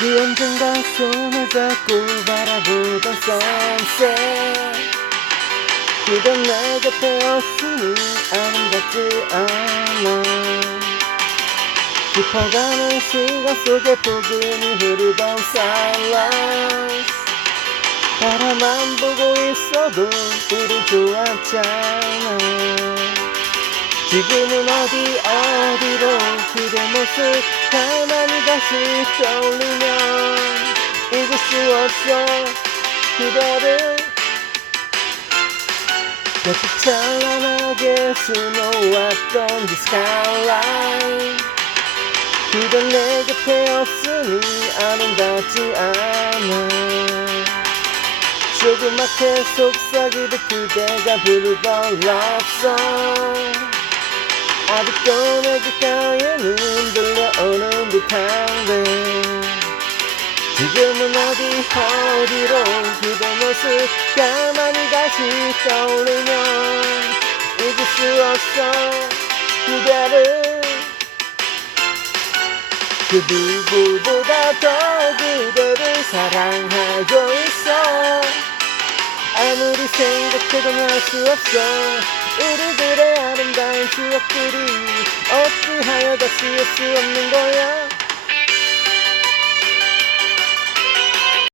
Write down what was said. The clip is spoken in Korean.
네 언젠가 손을 잡고 바라보던 sunset. 그건 내 곁에 없으니 아름답지 않아. 깊어가는 시간 속에 포근히 흐르던 silence 바라만 보고 있어도 우리 좋았잖아. 지금은 어디 어디로 그대 모습 가만히 다시 떠올리는 수 없어. 그대를 볕이 찬란하게 수놓았던 the skyline. 그댄 내 곁에 없으니 아름답지 않아. 조그맣게 속삭이듯 그대가 부르던 love song. 아직도 내 귓가에는 들려오는 듯한데 지금은 어디 어디로 그대 모습 가만히 다시 떠오르면 잊을 수 없어. 그대를 그 누구보다 더 그대를 사랑하고 있어. 아무리 생각해도 할 수 없어. 우리들의 아름다운 추억들이 어찌하여 다시 올수 없는 거야